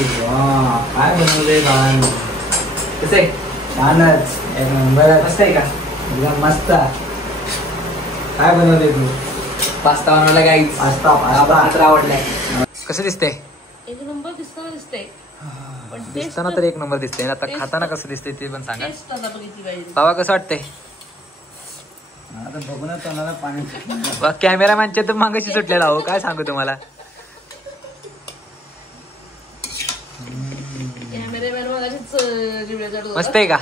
काय बनवलंय बाळांनो? कसं आहे? छानच, एक नंबर. मस्त आहे का? एकदम मस्त. काय बनवलंय तू? पास्ता बनवला गाईज. पास्ता आवडलाय. कसं दिसतंय? एक नंबर दिसतंय. दिसताना तर एक नंबर दिसतंय. आता खाताना कसं दिसतंय ते पण सांगा. बघितली पाहिजे. बाबा कसं वाटतंय? आता बघूनच तोंडाला पाणी. कॅमेरामॅनच्या तर मागाशी सुटलेला हो, काय सांगू तुम्हाला. मस्त आहे का?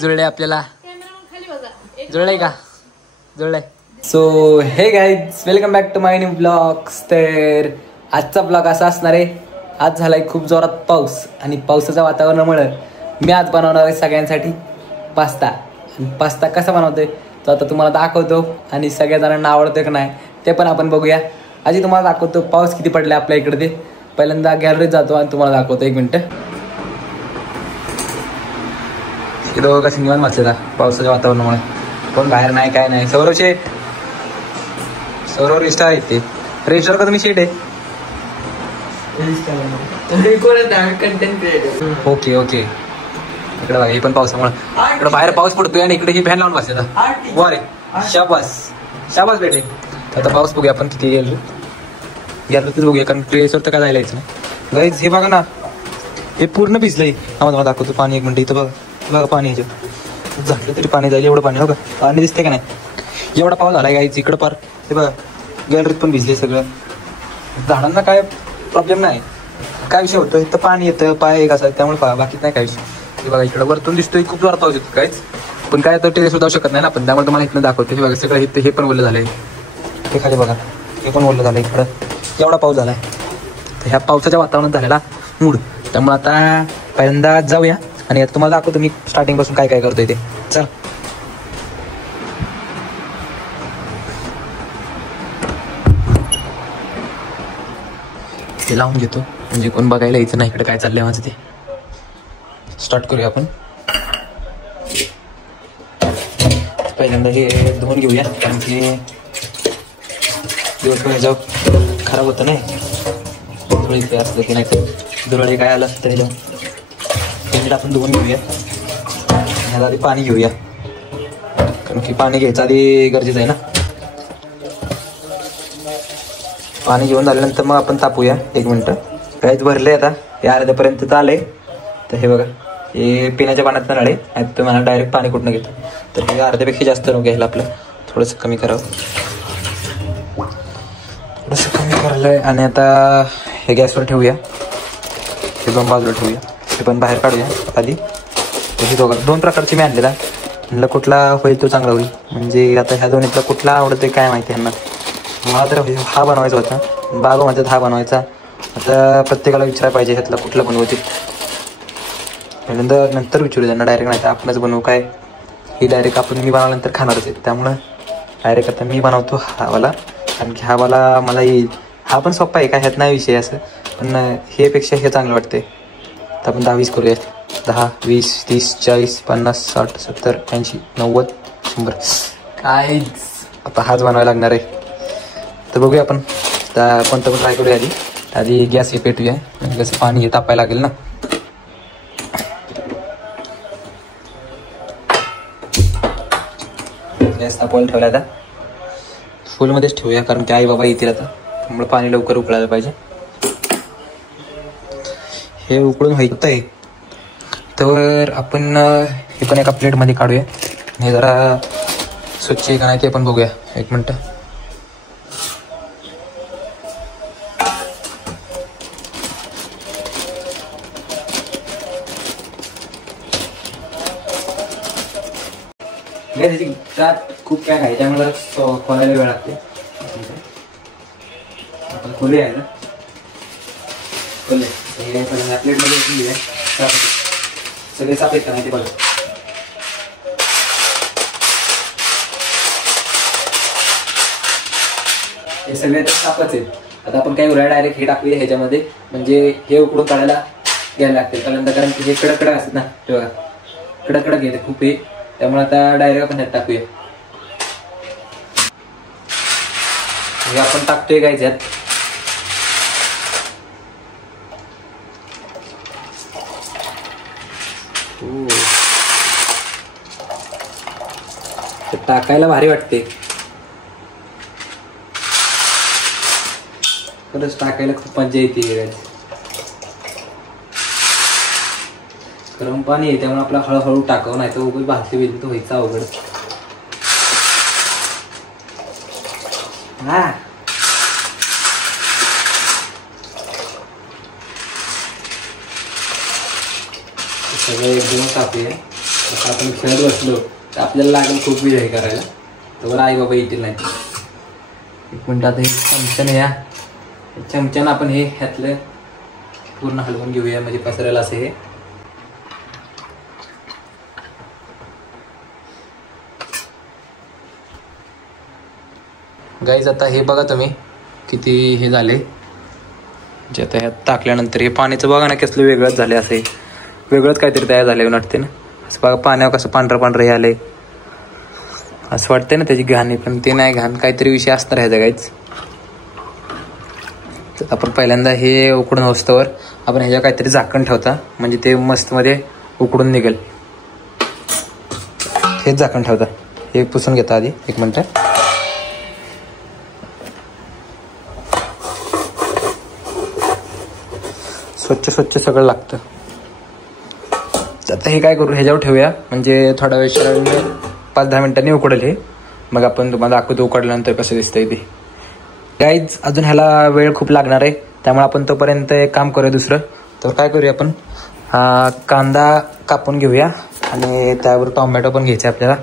जुळले आपल्याला. जुळलंय का? जुळलंय. So hey guys, welcome back to my new blogs. तर आजचा ब्लॉग असा असणार आहे. आज झालाय खूप जोरात पाऊस आणि पावसाच्या वातावरणामुळे मी आज बनवणार आहे सगळ्यांसाठी पास्ता. आणि पास्ता कसा बनवतोय तो आता तुम्हाला दाखवतो आणि सगळ्या जणांना आवडतोय का नाही ते पण आपण बघूया. आधी तुम्हाला दाखवतो पाऊस किती पडला आपल्या इकडे ते. पहिल्यांदा गॅलरीत जातो आणि तुम्हाला दाखवतो. एक मिनिट. हे दोघं कसे निवांत वाचले पावसाच्या वातावरणामुळे. पण बाहेर नाही काय नाही. सौरव शेट, सौरव रिस्टा आहे ते. रेस्टॉर का तुम्ही शेट आहे? Content creator. Okay okay. इकडे बघा, हे पण पावसामुळे इकडे बाहेर पाऊस पडतोय आणि इकडे ही फॅन लावून बसले. वा रे, शाबास शाबास बेटे. आता पाऊस बघूया आपण किती गेलो तर बघूया, कारण ड्रेसवर तर काय जायला यायचं नाही. गाईज हे बघा ना, हे पूर्ण भिजलंय. आम्हाला दाखवतो पाणी. एक मिनिट. इथं बघा बघा पाणी यायचं झालं तरी पाणी जाईल एवढं पाणी. हो का, पाणी दिसते का नाही? एवढा पाऊस झाला गाईज. इकडं पार हे बघा गॅलरीत पण भिजले सगळं. झाडांना काय प्रॉब्लेम नाही. काय विषय होतं, इथं पाणी येतं पाय एक असं, त्यामुळे बाकी नाही काय विषय. हे बघा इकडं वरतून दिसतोय खूप जोरात पाऊस येतो काहीच. पण काय तर टेरेसवर जाऊ शकत नाही ना आपण, त्यामुळे तुम्हाला इथनं दाखवतो. हे बघा सगळं इथं हे पण ओलं झालंय. हे खाली बघा हे पण ओलं झालंय. इकडं एवढा पाऊस झालाय. तर ह्या पावसाच्या वातावरणात झालेला मूड. त्यामुळे आता पहिल्यांदा जाऊया आणि आता तुम्हाला दाखवतो मी स्टार्टिंग पासून काय काय करतोय ते. चल ते लावून घेतो म्हणजे कोण बघायला यायचं नाही इकडे काय चाललंय माझं ते. स्टार्ट करूया आपण. पहिल्यांदा हे धुवून घेऊया, कारण की दिवसभर जाऊ खराब होतं नाही. धुळे काय असलं की नाही, धुळे काय आलं तरी जाऊन पेंट आपण धुवून घेऊया. ह्याला आधी पाणी घेऊया, कारण की पाणी घ्यायचं आधी गरजेचं आहे ना. पाणी घेऊन झाल्यानंतर मग आपण तापूया. एक मिनटं. काहीच भरले आता हे अर्ध्यापर्यंत तर आलंय. तर हे बघा हे पिण्याच्या पाण्यात नळे आहेत. तुम्हाला डायरेक्ट पाणी कुठनं घेतो. तर हे अर्ध्यापेक्षा जास्त नको घ्यायला, आपलं थोडंसं कमी करावं. थोडंसं कमी करायला. आणि आता हे गॅसवर ठेवूया. हे पण बाजूला ठेवूया. हे पण बाहेर काढूया आधी. हे दोन प्रकारचे मी आणलेला. म्हणलं कुठला होईल तो चांगला होईल. म्हणजे आता ह्या दोन्हीतला कुठला आवडतोय काय माहिती यांना. मला तर हा बनवायचा होता. बाबा म्हणतात हा बनवायचा. आता प्रत्येकाला विचारायला पाहिजे ह्यातला कुठला बनवते. नंतर विचारू त्यांना डायरेक्ट, नाही तर आपणच बनवू काय. ही डायरेक्ट आपण मी बनवल्यानंतर खाणारच आहे. त्यामुळं डायरेक्ट आता मी बनवतो हावाला. कारण की हावाला मला येईल. हा पण सोपा आहे काय, ह्यात नाही विषय असं. पण हेपेक्षा हे चांगलं वाटतंय. तर आपण 10-20 करूया. 10, 20, 30, 40, 50, 60, 70, 80, 90, 100. काय आता हाच बनवायला लागणार आहे. तर बघूया आपण कोणतं पण ट्राय करूया. आधी गॅस हे पेटूया, कसं पाणी हे तापायला लागेल ना. गॅस तापायला ठेवला. आता फुलमध्येच ठेवूया, कारण की आई बाबा येतील आता, त्यामुळे पाणी लवकर उकळायला पाहिजे. हे उकळून व्हायचं आहे तर आपण हे पण एका प्लेटमध्ये काढूया. हे जरा स्वच्छ आहे का नाही ते पण बघूया. एक मिनटं. त्यात खूप काय आहे, त्यामुळे खोलायला वेळ लागते. आपण खोले आहे ना, खोले प्लेटमध्ये घेऊया. सगळे साफ आहेत का नाही ते बघा. हे सगळे तर साफच आहेत. आता आपण काय उरायला डायरेक्ट हे टाकूया ह्याच्यामध्ये, म्हणजे हे उकडून काढायला घ्यायला लागते पहिल्यांदा, कारण की हे कडक कडक असतात ना. ते बघा कडक कडक घेते खूप हे, त्यामुळे आता डायरेक्ट आपण ह्यात टाकूया. हे आपण टाकतोय काय ह्यात. ते टाकायला भारी वाटते, खरंच टाकायला खूप मजा येते. गरम पाणी आहे त्यामुळे आपला हळूहळू टाकावं, नाही तर उगाच भाजली बिजली तर व्हायचं अवघड. हा सगळं एकदम टाकूया. आता आपण खेळत बसलो तर आपल्याला लागेल खूप वेळ हे करायला, तर आई बाबा येतील नाही. एक मिनिट, आता हे चमच्याने या चमच्यानं आपण हे ह्यातलं पूर्ण हलवून घेऊया, म्हणजे पसरायला असं हे. गाईज आता हे बघा तुम्ही किती हे झाले, जे आता ह्यात टाकल्यानंतर हे पाण्याचं बघा ना कसलं वेगळंच झाले, असे वेगळंच काहीतरी तयार झाले वाटते ना. असं बघा पाण्यावर कसं पांढरं पांढरं हे आलंय, असं वाटतंय ना त्याची घाण, पण ते नाही घाण, काहीतरी विषय असणार ह्याचा गाईज. तर आपण पहिल्यांदा हे उकडून होस्तवर आपण ह्याच्या काहीतरी झाकण ठेवता, म्हणजे ते मस्त मध्ये उकडून निघेल. हेच झाकण ठेवता, हे पुसून घेता आधी 1 मिनिट. स्वच्छ स्वच्छ सगळं लागतं. आता हे काय करू, ह्याच्यावर ठेवूया, म्हणजे थोडा वेळ 5-10 मिनिटांनी उकडेल हे, मग आपण तुम्हाला दाखवतो उकडल्यानंतर कसं दिसतंय ते. गाईज अजून ह्याला वेळ खूप लागणार आहे, त्यामुळे आपण तोपर्यंत एक काम करूया दुसरं. तर काय करूया, आपण कांदा कापून घेऊया आणि त्यावर टोमॅटो पण घ्यायचे आपल्याला.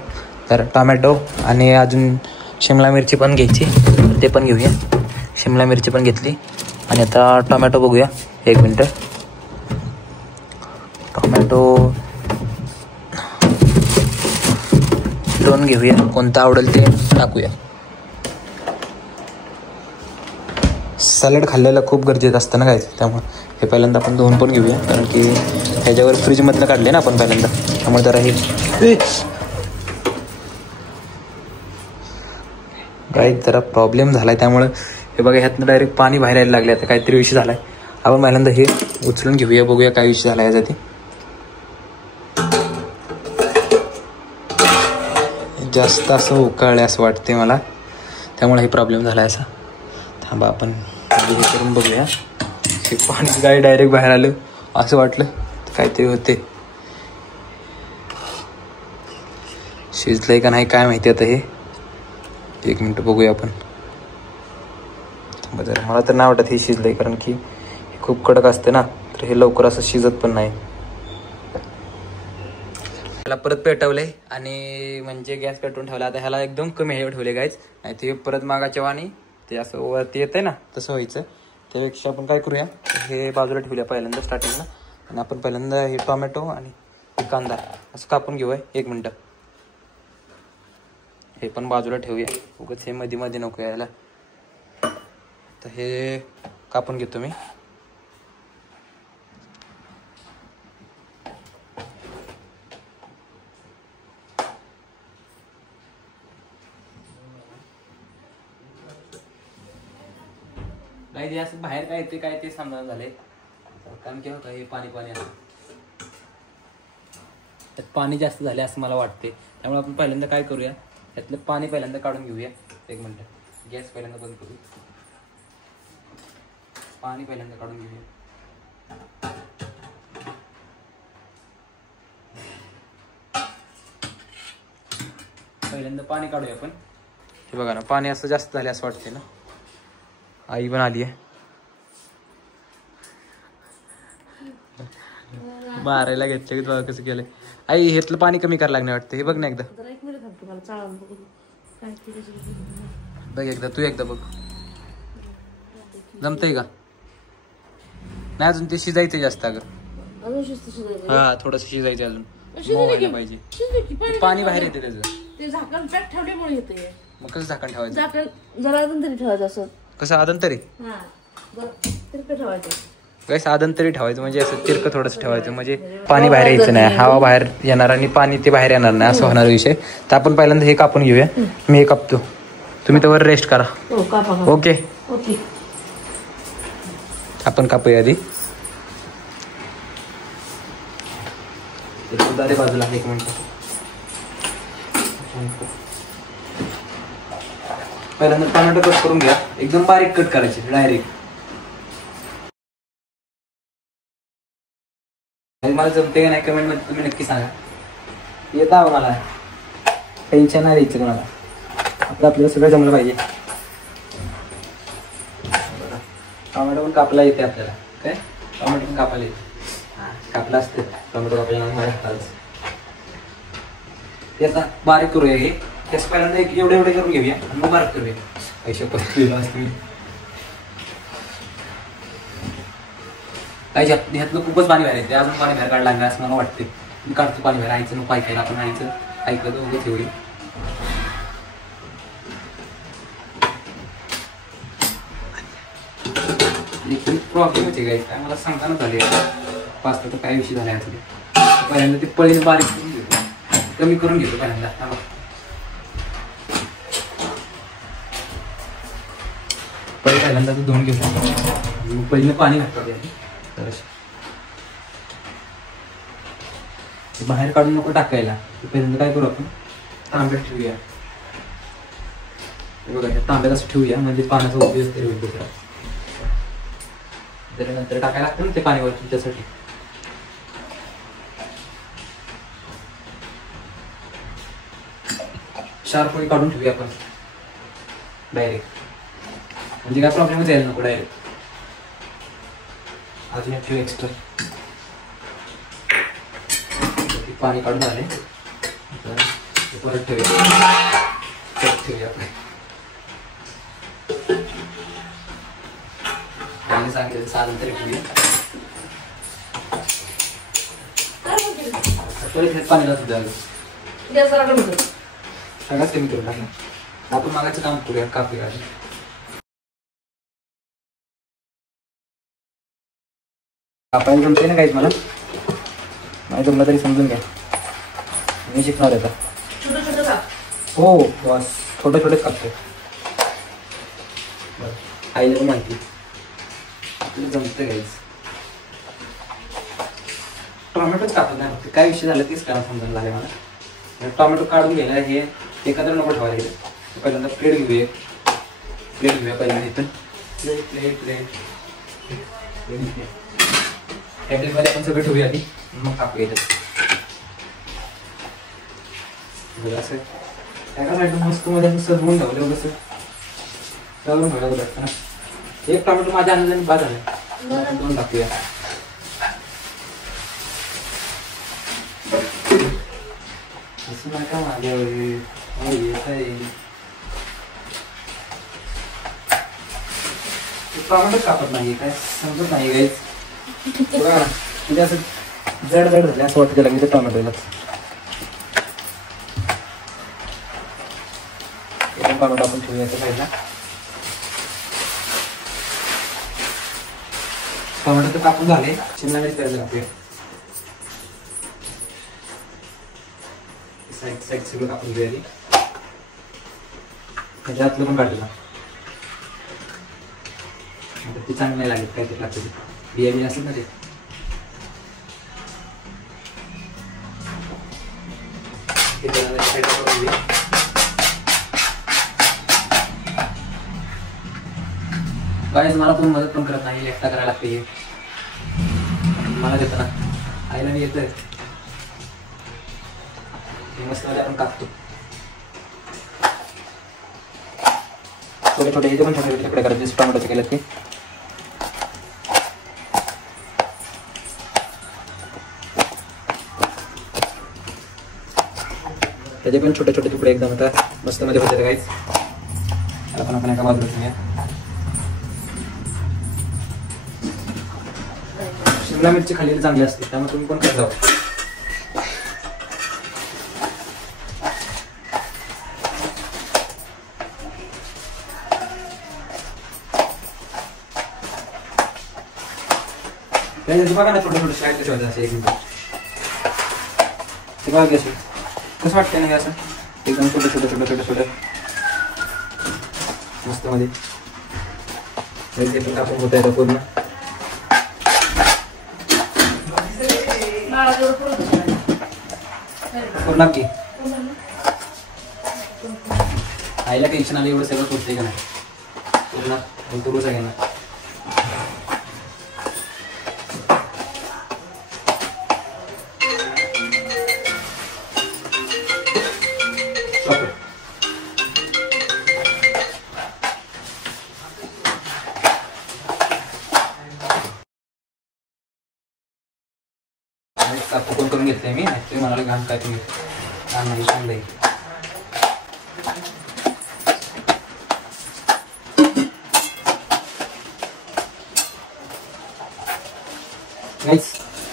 तर टोमॅटो आणि अजून शिमला मिरची पण घ्यायची, ते पण घेऊया. शिमला मिरची पण घेतली आणि आता टोमॅटो बघूया. 1 मिनिट. टोमॅटो 2 घेऊया, कोणता आवडेल ते टाकूया. सॅलड खाल्लेलं खूप गरजेचं असतं ना काय, त्यामुळे हे पहिल्यांदा आपण 2 पण घेऊया, कारण की ह्याच्यावर फ्रीजमधनं काढले ना आपण पहिल्यांदा, त्यामुळे जरा हे काही जरा प्रॉब्लेम झालाय, त्यामुळे हे बघा ह्यातनं डायरेक्ट पाणी बाहेर यायला लागले. आता काहीतरी विषय झालाय, आपण पहिल्यांदा हे उचलून घेऊया, बघूया काय विषय झाला याचा. ते जास्त असं उकळले असं वाटते मला, त्यामुळे हे प्रॉब्लेम झाला असा. थांबा आपण हे करून बघूया. हे पाणी काय डायरेक्ट बाहेर आलं असं वाटलं, काहीतरी होते. शिजलंय का नाही काय माहिती आता हे. 1 मिनिट बघूया आपण. थांबा जरा, मला तर नाही वाटत हे शिजलंय, कारण की हे खूप कडक असतं ना, तर हे लवकर असं शिजत पण नाही. ह्याला परत पेटवलंय आणि म्हणजे गॅस पेटवून ठेवला. आता ह्याला एकदम कमी ह्यावर ठेवले गाईज, नाही ते परत मागाच्या वाणी ते असं वरती येतंय ना तसं व्हायचं. त्यापेक्षा आपण काय करूया, हे बाजूला ठेवूया पहिल्यांदा स्टार्टिंगला, आणि आपण पहिल्यांदा हे टोमॅटो आणि कांदा असं कापून घेऊया. 1 मिनिट. हे पण बाजूला ठेवूया, उगाच हे मध्ये मध्ये नको यायला. तर हे कापून घेतो मी. नाही ते असं बाहेर काय येते काय ते समजा झाले, कारण की होतं हे पाणी पाणी असं त्यात पाणी जास्त झाले असं मला वाटते. त्यामुळे आपण पहिल्यांदा काय करूया, त्यातलं पाणी पहिल्यांदा काढून घेऊया. 1 मिनिट. गॅस पहिल्यांदा बंद करू, पाणी पहिल्यांदा काढून घेऊया. पहिल्यांदा पाणी काढूया आपण. हे बघा ना, पाणी असं जास्त झाले असं वाटते ना. आई पण आली आहे, मारायला घेतलं की बघा कसं केलंय. आई ह्यातलं पाणी कमी करायला लागणार वाटतं. हे बघ ना एकदा, बघ एकदा, तू एकदा बघ, जमतंय का नाही. अजून ते शिजायचं जास्त. अगं हा, थोडंसं शिजायचं अजून, मऊ व्हायला पाहिजे. पाणी बाहेर येते त्याचं, ते झाकण पॅक ठेवल्यामुळे येते. मग कसं झाकण ठेवायचं, झाकण जरा अजून तरी ठेवायचं असं. कसं आदन तरी ठेवायचं काय, साधन तरी ठेवायचं, म्हणजे असं तिरकं थोडंसं ठेवायचं, म्हणजे पाणी बाहेर यायचं नाही, हवा बाहेर येणार आणि पाणी ते बाहेर येणार नाही, असं होणार विषय. तर आपण पहिल्यांदा हे कापून घेऊया. मी हे कापतो, तुम्ही त्यावर रेस्ट करा. Okay okay. आपण कापूया आधी. दे बाजूला 1 मिनिट. पहिल्यांदा टोमॅटो कट करून घ्या. एकदम बारीक कट करायचे डायरेक्ट. मला जमते का नाही कमेंट मध्ये तुम्ही नक्की सांगा. येता मला टेन्शन नाही द्यायचं कोणाला. आपल्याला सगळं जमलं पाहिजे. टोमॅटो पण कापला येते आपल्याला. काय टोमॅटो पण कापायला येते. कापला असते टोमॅटो कापल्याला माझ्या हाताच. ते आता बारीक करूया. हे त्याच पहिल्यांदा एवढे एवढे करून घेऊया आणि मग बारीक करूया. पैसे पडलेला असते काही ह्यातलं खूपच पाणी बाहेर येते. अजून पाणी बाहेर काढलं लागणार असं मला वाटते. मी काढतो पाणी बाहेर. आईचं नको ऐकायला. आपण आईचं ऐकलं तर उगत होईल. प्रॉब्लेम होते काय काय मला सांगताना झाले. पास्ता तर काय विषय झाला यातले. पहिल्यांदा ते पळीने बारीक करून घेतो. कमी करून घेतो पहिल्यांदा. पळी पहिल्यांदा तर धुवून घेतो. पळीने पाणी घालतो तर बाहेर काढून नको टाकायला. पहिल्यांदा काय करू आपण तांब्यात ठेवूया. बघा तांब्यात असं ठेवूया म्हणजे पाण्याचा उपयोग तरी होईल. दुसरा तरी नंतर टाकायला लागतं ना ते पाणी वरती त्यासाठी. शार्पणी काढून ठेवूया आपण डायरेक्ट. म्हणजे काय प्रॉब्लेमच यायला नको डायरेक्ट. अजून एक ठेवू एक्स्ट्रा. पाणी काढून आले परत ठेवूया. ठेवूया पाणी सांगितलं साधन तरी ठेवूया. परत पाणीला सुद्धा सगळ्याच कमी करू लागला. आपण मागायचं काम करूया. कापी काढून कापायला जमते ना काहीच मला. नाही जमलं तरी समजून घ्या. मी शिकणार आहे आता. हो बस छोटे छोटेच कापते. आईला पण माहिती जमते काहीच. टोमॅटोच कापत नाही फक्त. काय विषय झाला तेच कारण समजून झाले मला. टोमॅटो काढून घ्यायला हे एकत्र नको ठेवायला. पहिल्यांदा प्लेट घेऊया. प्लेट घेऊया पहिल्यांदा. इथं प्लेट प्लेट प्लेट मध्ये आपण सगळं ठेवूया आधी मग कापू येतात. असं एका साईड मस्त मध्ये सजवून ठेवलं कसं सगळं ठेवायला लागतं ना. एक टोमॅटो माझ्या अंदाजाने बाद झाले. 2 टाकूया. असं नाही का माझ्यावर येत आहे. टोमॅटो कापत नाही काय समजत नाही काहीच. बघा म्हणजे असं जड जड झाले असं वाटतं लागेल टोमॅटोला. टोमॅटो आपण ठेवूया साईडला. टोमॅटो तर कापून झाले. शिमला मिरची करायला कापूया. साईड साईड सगळं कापून घेऊया आधी. त्याच्यातलं पण काढलं ते चांगलं नाही लागत. काय ते लागतं बिया बिया असतात ना ते. काय मला कोण मदत पण करत नाही. एकटा करायला लागते हे. मला देतं ना आईला मी येतोय. मस्त आपण कापतो. छोटे छोटे हे पण छोटे छोटे तुकडे करायचे. टोमॅटोचे केले ते त्याचे पण छोटे छोटे तुकडे एकदम आता मस्त मध्ये होते काहीच. आपण आपण एका बाजूला ठेवूया. शिमला मिरची खाल्लेली चांगली असते त्यामुळे तुम्ही पण करत जाऊ. बघा ना छोटे छोटे स्लाइड कसे होते. असे एक मिनिट ते बघा कसे कसं वाटतंय ना हे असं एकदम छोटे छोटे छोटे छोटे छोटे मस्त मध्ये आपण होत आहे पूर्ण. पूर्ण की आईला टेन्शन आलं एवढं सगळं पोचते का नाही पूर्ण तुरू सगळ्यांना कापून करून घेतलंय मी ऍक्च्युली मला घाण काय तुम्ही घाण नाही सांगलंय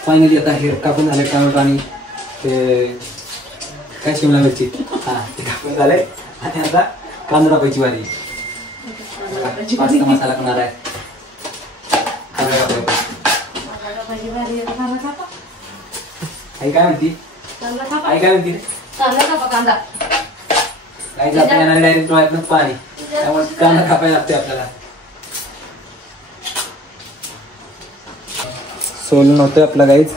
फायनली आता हे कापून झाले टमाटो आणि ते काय शिमला मिरची हा ते कापून झाले आणि आता कांदा टाकायची वारी पास्ता मसाला करणार आहे आई काय म्हणती आई काय म्हणती काय जाता येणार डायरेक्ट डोळ्यातनं पाणी त्यामुळे कांदा कापायला लागते आपल्याला सोलून होतं आपला गाईच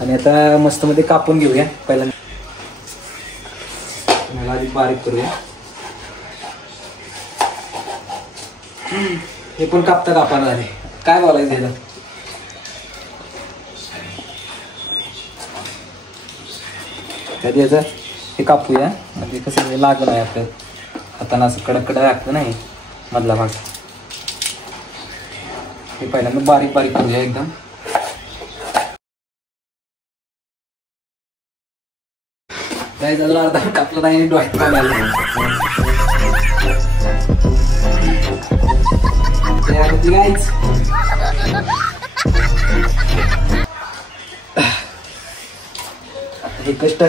आणि आता मस्त मध्ये कापून घेऊया पहिल्यांदा मला आधी बारीक करूया हे पण कापता कापायला झाले काय बोलायचं त्याला कधी याचं हे कापूया म्हणजे कसं लागलं नाही आपलं हाताना असं कडक कडक लागतं नाही मधला भाग हे पहिल्यांदा बारीक बारीक करूया एकदम काय झालं अर्धा कापलं नाही डोळ्यात हे कष्ट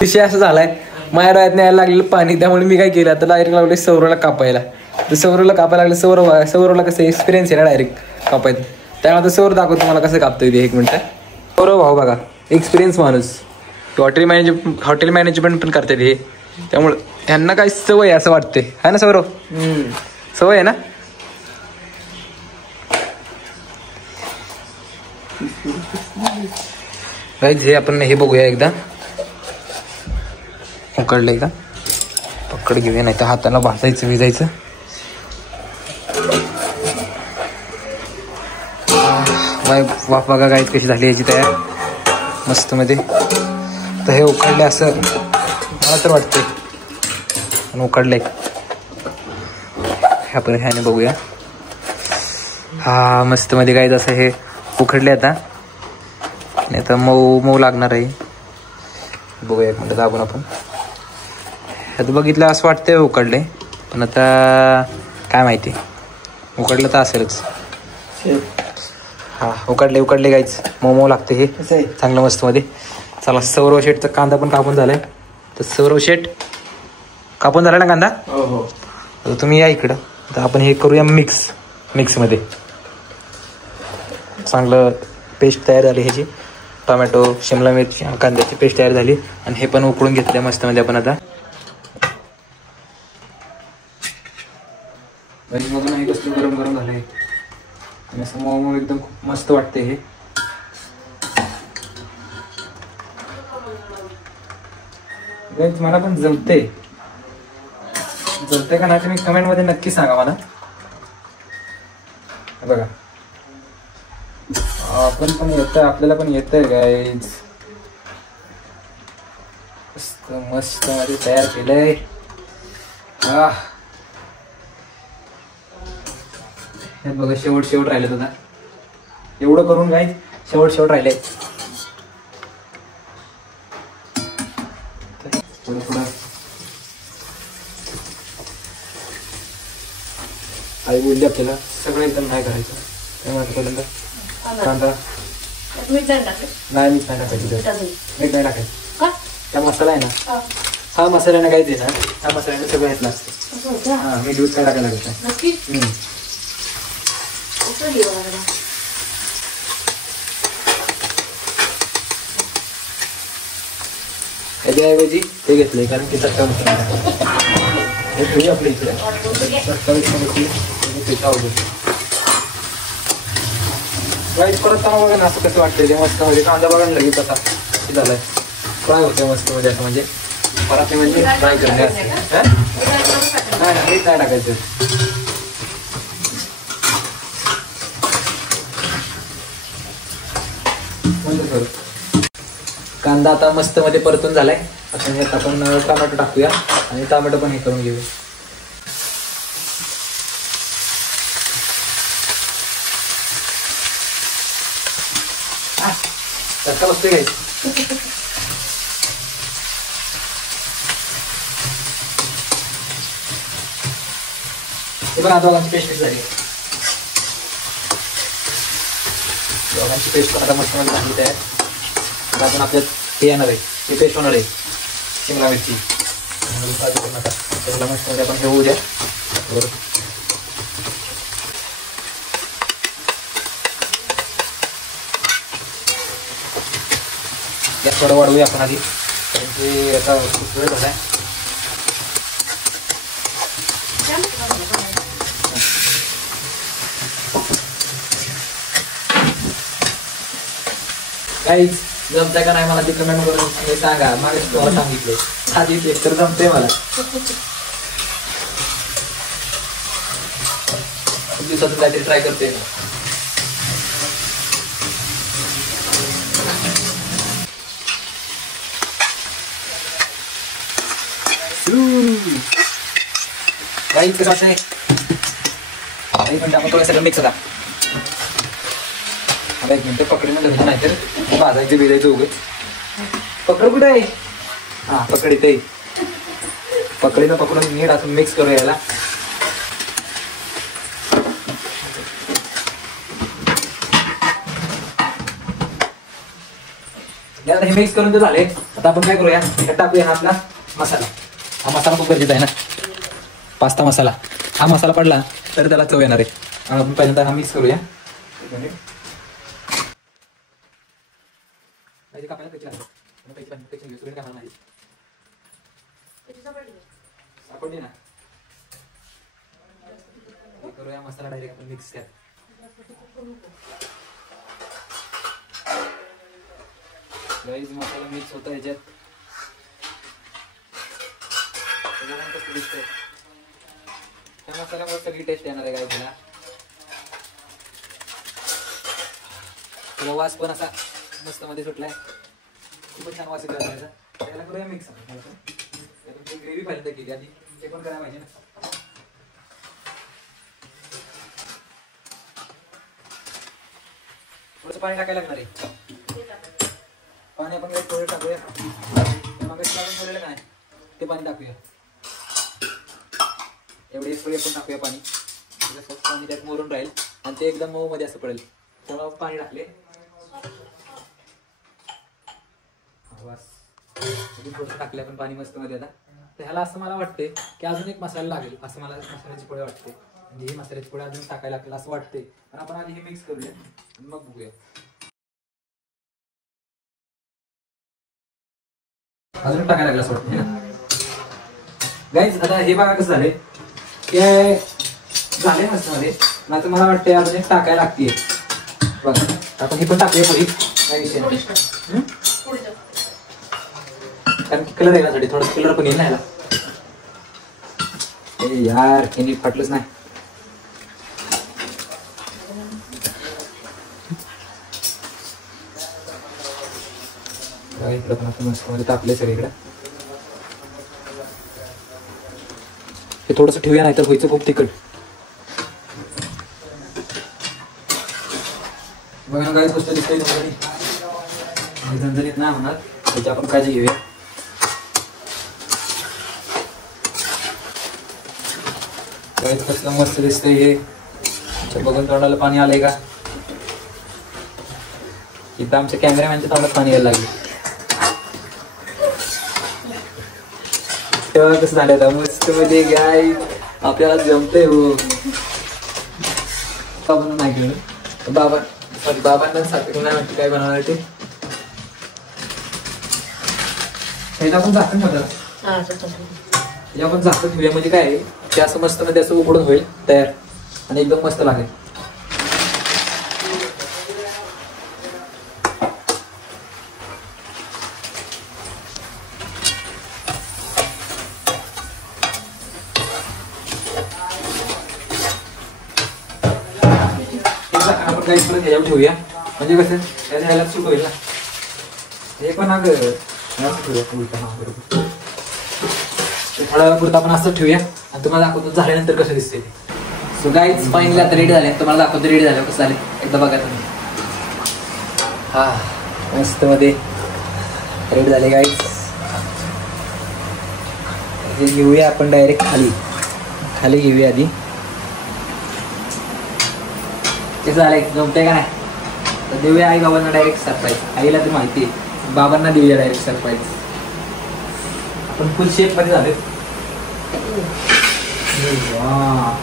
विषय असं झालाय माझ्या डोळ्यात न्यायला लागलेलं पाणी त्यामुळे मी काय केलं आता डायरेक्ट लागले सौरवला कापायला तर सौरवला कापायला लागले सौरवला कसं एक्सपिरियन्स आहे ना डायरेक्ट कापायचं त्यामुळे आता सौर दाखवतो मला कसं कापता येते एक मिनिट सौरव भाऊ बघा एक्सपिरियन्स माणूस हॉटेल मॅनेजमेंट पण करतात हे त्यामुळे ह्यांना काही सवय आहे असं वाटते है ना सौरव सवय आहे ना हे आपण हे बघूया एकदा उकडलं एकदा पकड घेऊया नाही तर हाताला भाजायचं विजायचं वाफ बघा गाईत कशी झाली याची तयार मस्त मध्ये तर हे उकडले असं मला तर वाटतंय आणि उकडलंय आपण ह्याने बघूया हा मस्त मध्ये गाईत असं हे उकडले आता आणि आता मऊ मऊ लागणार आहे बघूया एक मिनिट दाबून आपण आता बघितलं असं वाटतंय उकडले पण आता काय माहिती उकडलं तर असेलच हा उकडले गाईच मऊ मऊ लागते हे चांगलं मस्त मध्ये चला सौरव शेटचा कांदा पण कापून झालाय तर सौरव शेट कापून झाला ना कांदा हो तुम्ही या इकडं तर आपण हे करूया मिक्स मध्ये चांगलं पेस्ट तयार झाली ह्याची टोमॅटो शिमला मिरची कांद्याची पेस्ट तयार झाली आणि हे पण उकळून घेतले मस्त मध्ये आपण आता बघून हे कसं गरम गरम झालंय आणि असं मऊ मऊ एकदम खूप मस्त वाटते हे मला पण जमते का नाही तुम्ही कमेंट मध्ये नक्की सांगा मला बघा आपण पण येतंय आपल्याला पण येतंय गाईज मस्त मध्ये तयार केलंय हे बघा शेवट राहिले दादा एवढं करून गाईज शेवट राहिले थोडं आई बोलली आपल्याला सगळं एकदम नाही करायचं काय म्हणतो पहिल्यांदा कांदा नाही मीठ नाही टाकायचं मीठ नाही टाकायचं त्या मसाला आहे ना हा मसाल्याने काय दे ना हा मसाल्याने सगळं घेतलं असतं हा मीठ दूध काय टाकायला लागतं त्याच्याऐवजी ते घेतलंय कारण की चटका मसाला हे ठेवूया आपल्या इकडे परत बघा ना असं कसं वाटतंय ते मस्त मध्ये कांदा बघा ना लगेच कसा झालाय फ्राय होते मस्त म्हणजे असं म्हणजे पराठे म्हणजे फ्राय करणे असते. नाही ना मीठ नाही टाकायचं. कांदा आता मस्त मध्ये परतून झालाय. आता ह्यात आपण टोमॅटो टाकूया आणि टोमॅटो पण हे करून घेऊया. धक्का बसतोय काय? हे बघा दोघांची पेस्ट झाली. दोघांची पेस्ट पण आता मस्त मध्ये झाली तयार. आता आपण आपल्यात हे येणार आहे, हे पेस्ट होणार आहे शिमला मिरची. त्याला मस्त मध्ये आपण हे होऊ द्या. गॅस थोडं वाढवूया आपण आधी, कारण की आता खूप वेळ झालाय. काही जमतंय का नाही मला ते कमेंट करून सांगा. मागे तुम्हाला सांगितलं आधी एक तर जमतंय मला. खूप दिवसातून काहीतरी ट्राय करते ना. काही कसं आहे काही म्हणजे आपण थोडं सगळं मिक्स होता. आता एक मिनिट पकडीनं धरतो, नाहीतर भाजायचे बिजायचं उगच. पकड कुठे आहे? हा पकड इथे. पकडीनं पकडून नीट असं मिक्स करूया याला. हे मिक्स करून तर झाले. आता आपण काय करूया, हे टाकूया हा आपला मसाला. हा मसाला खूप गरजेचा आहे ना, पास्ता मसाला. हा मसाला पडला तर त्याला चव येणार आहे. आपण पहिल्यांदा हा मिक्स करूया. सापडली ना, करूया मसाला डायरेक्ट आपण मिक्स करूया. मसाला मिक्स होता याच्यात. त्या मसाल्यामुळे सगळी टेस्ट येणार आहे. काय त्याला त्याला वास पण असा मस्त मध्ये सुटलाय. खूपच छान वास येतो त्याचा. त्याला करूया मिक्स. ग्रेव्ही पहिल्यांदा केली आधी, ते पण करायला पाहिजे ना. थोडंसं पाणी टाकायला लागणार आहे. पाणी आपण काही थोडं टाकूया. काय ते पाणी टाकूया. एवढी एक पोळी आपण टाकूया पाणी. पाणी त्यात मोरून राहील आणि ते एकदम मऊ मध्ये असं पडेल. तेव्हा पाणी टाकले. थोडं टाकले आपण पाणी मस्त मध्ये. आता तर ह्याला असं मला वाटते की अजून एक मसाला लागेल, असं मला मसाल्याची पोळी वाटते. म्हणजे ही मसाल्याची पोळी अजून टाकायला लागेल असं वाटते. पण आपण आधी हे मिक्स करूया आणि मग बघूया. अजून टाकायला लागलं असं वाटतं ना गाईज. आता हे बघा कसं झाले, ते झाले मस्त मध्ये. आता मला वाटते अजून एक टाकायला लागते. बघा आपण ही पण टाकूया पोळी, काही विषय नाही. कारण की कलर येण्यासाठी थोडा कलर पण येईल ना याला. यार हे नीट फाटलंच नाही. इकडं पण आपण मस्त मध्ये टाकले सगळीकडे. हे थोडंसं ठेवूया, नाही तर व्हायचं खूप तिखट. बघा काही गोष्ट दिसतोय झणझणीत नाही होणार, त्याची आपण काळजी घेऊया. कसलं मस्त दिसतंय हे. बघून तोंडाला पाणी आलंय का? इथं आमच्या कॅमेरामॅनच्या तोंडात पाणी यायला लागले. तेव्हा कसं झालं मस्त मध्ये गाय आपल्याला जमतंय. हो बाबा नाही केलं, बाबांना सारखं नाही वाटतं काय बनवणार ते. आपण झाकण ठेवणार, आपण झाकण ठेवूया म्हणजे काय ते असं मस्त मध्ये असं उकडून होईल तयार आणि एकदम मस्त लागेल. आपण काही परत ह्याच्यावर ठेवूया म्हणजे कसं त्याच्या ह्याला सूट होईल ना हे पण ठेवूया थोड्या वेळापुरतं आपण असं ठेवूया आणि तुम्हाला दाखवतो झाल्यानंतर कसं दिसते. सो गाईज फायनली आता रेडी झाले. तुम्हाला दाखवतो रेडी झालं कसं झाले एकदा बघा तुम्ही. हा मस्त मध्ये रेडी झाले गाईज. हे घेऊया आपण डायरेक्ट खाली घेऊया आधी. कसं झालंय जमतंय का नाही तर देऊया आई बाबांना डायरेक्ट सरप्राईज. आईला तर माहिती आहे बाबांना देऊया डायरेक्ट सरप्राईज. आपण फुल शेप मध्ये झाले.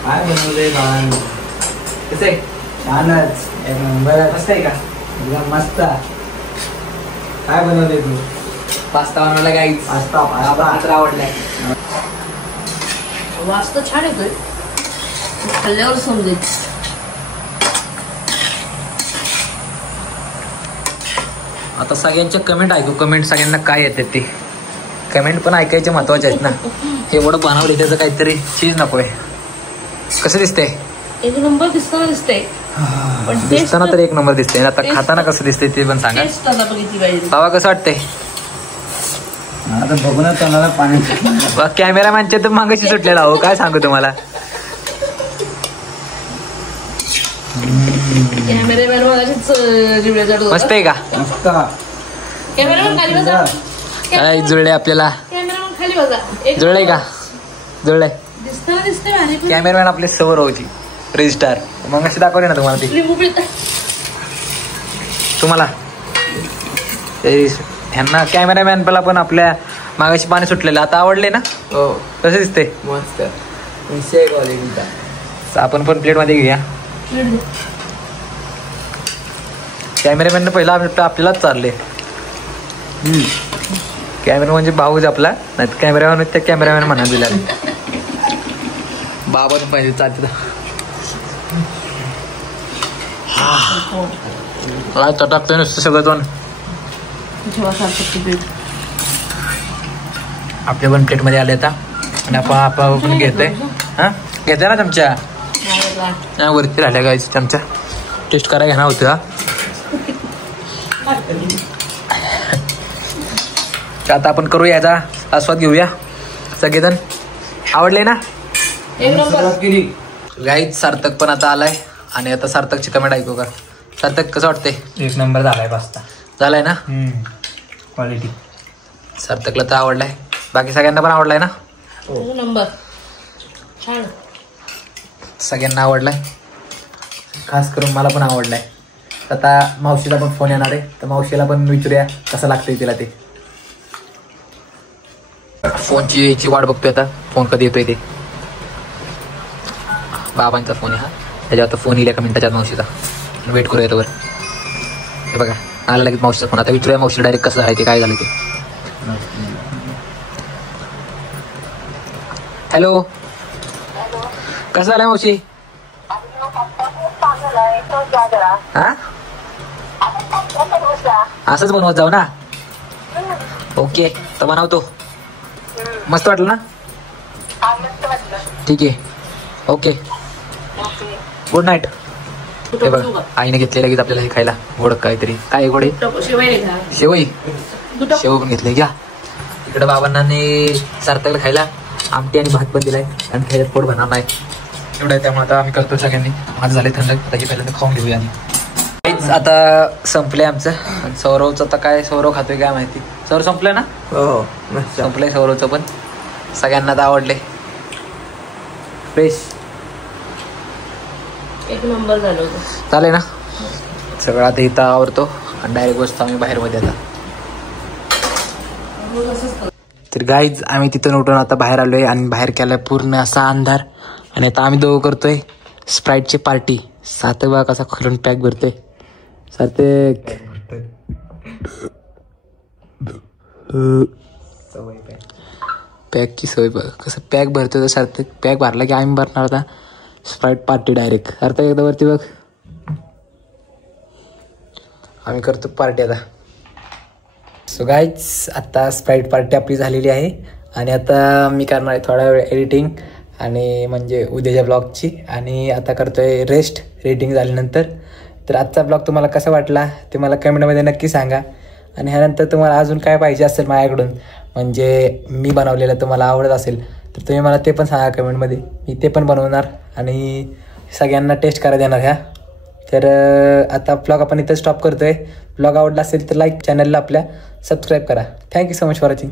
काय बनवलंय बाळांनो. कसं आहे छानच एक नंबर. मस्त आहे का एकदम मस्त. काय बनवलंय तू. पास्ता बनवला गाईज. पास्ता बाबांना तर आवडलाय. वास तर छान येतोय खाल्ल्यावर समजेल. आता सगळ्यांच्या कमेंट ऐकू. कमेंट सगळ्यांना काय येते ते कमेंट पण ऐकायचे महत्वाचे आहेत ना. एवढं बनवलं त्याचं काहीतरी चीज नकोय. कसं दिसतंय. एक नंबर दिसताना दिसतंय पण दिसताना तर एक नंबर दिसतंय. आता खाताना कसं दिसतंय ते पण सांगा. टेस्ट आता बघितली पाहिजे. बाबा कसं वाटतंय. आता बघूनच तोंडाला पाणी. कॅमेरामॅनच्या तर मागाशी सुटलेला हो काय सांगू तुम्हाला. कॅमेरामॅन मगाशीच जिवड्या चढत होता. मस्त आहे का. मस्त. कॅमेरामॅन खाली बसा. काय जुळले आपल्याला. कॅमेरामॅन खाली बसा. एक जुळलंय का. जुळलंय. दिसताना दिसतंय भारी पण कॅमेरामॅन आपले सौरवची रजिस्टार मग अशी दाखवले ना तुम्हाला ती लिंबू पिळत. तुम्हाला ह्यांना कॅमेरामॅन पण आपल्या मागाशी पाणी सुटलेलं आता आवडले ना. हो कसं दिसते. मस्त विषय क्वालिटीचा. आपण पण प्लेट मध्ये घेऊया. कॅमेरामॅनने पहिला आपल्यालाच चालले. कॅमेरा म्हणजे भाऊच आपला नाही कॅमेरामॅन त्या कॅमेरामॅन म्हणा दिला. बाबा पाहिजे चालते टाकतोय नुसतं सगळं दोन. आपल्या पण प्लेट मध्ये आले आता आणि आपण घेतोय. हा घेतोय ना चमच्या वरती राहिल्या गायच चमचा टेस्ट करायला घेणार होतं. आता आपण करूया याचा आस्वाद घेऊया सगळेजण. आवडले ना. गाईज सार्थक पण आता आलाय आणि आता सार्थकची कमेंट ऐकू का. सार्थक कसं वाटतंय. एक नंबर झालाय पास्ता. झालाय ना. क्वालिटी. सार्थकला तर आवडलाय. बाकी सगळ्यांना पण आवडलाय ना. एक नंबर छान. सगळ्यांना आवडलाय. खास करून मला पण आवडलाय. आता मावशीला पण फोन येणार आहे तर मावशीला पण विचारूया कसं लागतंय तिला ते. फोनची याची वाट बघतोय आता. फोन कधी येतोय ते. बाबांचा फोन आहे हा. त्याच्यावर फोन येईल एका मिनिटाच्या मावशीचा. वेट करूया याच्यावर. हे बघा आला लगेच मावशीचा फोन. आता विचारूया मावशी डायरेक्ट कसं आहे ते काय झालं ते. हॅलो कसं झालंय मावशी. हा असंच बनवत जाऊ ना. ओके तर बनवतो. मस्त वाटलं ना. ठीक आहे ओके गुड नाईट. हे बघ आईने घेतले लगेच आपल्याला हे खायला गोड काहीतरी. काय गोडे शेवई. शेव पण घेतले घ्या. इकडे बाबांना सार्थकला खायला आमटी आणि भात पण दिलाय आणि खायला पोट भरणार नाही एवढं आहे. त्यामुळे आता आम्ही करतो सगळ्यांनी. माझं झाले थंड त्याची पहिल्यांदा खाऊन घेऊया. आणि आता संपलंय आमचं. आणि सौरवचं आता काय सौरव खातोय काय माहिती. सौरव संपलंय ना. हो संपलंय सौरवचं पण. सगळ्यांना तर आवडले. फ्रेश एक नंबर झालं होतं. चालेल ना. सगळं आता इथं आवडतो आणि डायरेक्ट बसतो आम्ही बाहेर मध्ये आता. तर गाईज आम्ही तिथून उठून आता बाहेर आलोय आणि बाहेर केलाय पूर्ण असा अंधार. आणि आता आम्ही दोघं करतोय स्प्राईटची पार्टी. सार्थक बघा कसा खोलून पॅक भरतोय. सार्थक पॅकची सवय बघ कसं पॅक भरतोय. सार्थक पॅक भरला की आम्ही भरणार आता स्प्राईट पार्टी डायरेक्ट. सार्थक एकदा वरती बघ. आम्ही करतो पार्टी आता. सो गाईज आता स्प्राईट पार्टी आपली झालेली आहे आणि आता मी करणार आहे थोडा वेळ एडिटिंग आणि म्हणजे उद्याच्या ब्लॉगची. आणि आता करतोय रेस्ट रेटिंग झाल्यानंतर. तर आजचा ब्लॉग तुम्हाला कसा वाटला ते मला कमेंटमध्ये नक्की सांगा. आणि ह्यानंतर तुम्हाला अजून काय पाहिजे असेल माझ्याकडून, म्हणजे मी बनवलेलं तुम्हाला आवडत असेल तर तुम्ही मला ते पण सांगा कमेंटमध्ये. मी ते पण बनवणार आणि सगळ्यांना टेस्ट करा देणार ह्या. तर आता ब्लॉग आपण इथं स्टॉप करतो आहे. ब्लॉग आवडला असेल तर लाईक, चॅनलला आपल्या सबस्क्राईब करा. Thank you so much for watching.